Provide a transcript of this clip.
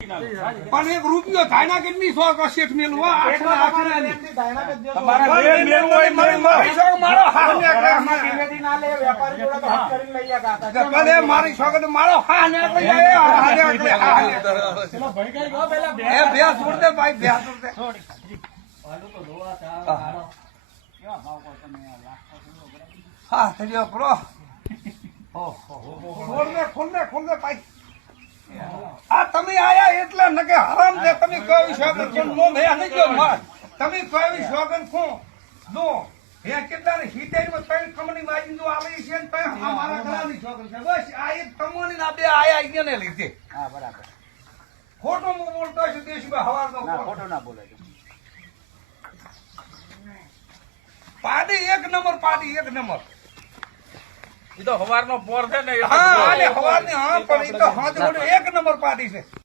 પણ એક રૂપિયો ધાયના કેટલી સો શેઠ મેલું મારી છોકરી મારો હા ને ભાઈ હા થયો પ્રો ખોલને ભાઈ આ તમે આયા એટલે નકે હરામ છે તમે કઈ શોગન કોણ નો ભયા નહીં ગયો માર તમે કઈ શોગન કોણ દો હે કેટલા ને હિતેમાં તઈ કમની માજી જો આલી છે ને તઈ અમારા ઘરની શોગન છે બસ આ એક તમોની ના બે આયા ઇને લીધે હા બરાબર ખોટો મો બોલતો છે દેશમાં હવારનો ખોટો ના બોલે પાડી એક નંબર એ તો હવારનો પોર છે ને હા હવારની હા પણ એ તો હાથ એક નંબર પાડી છે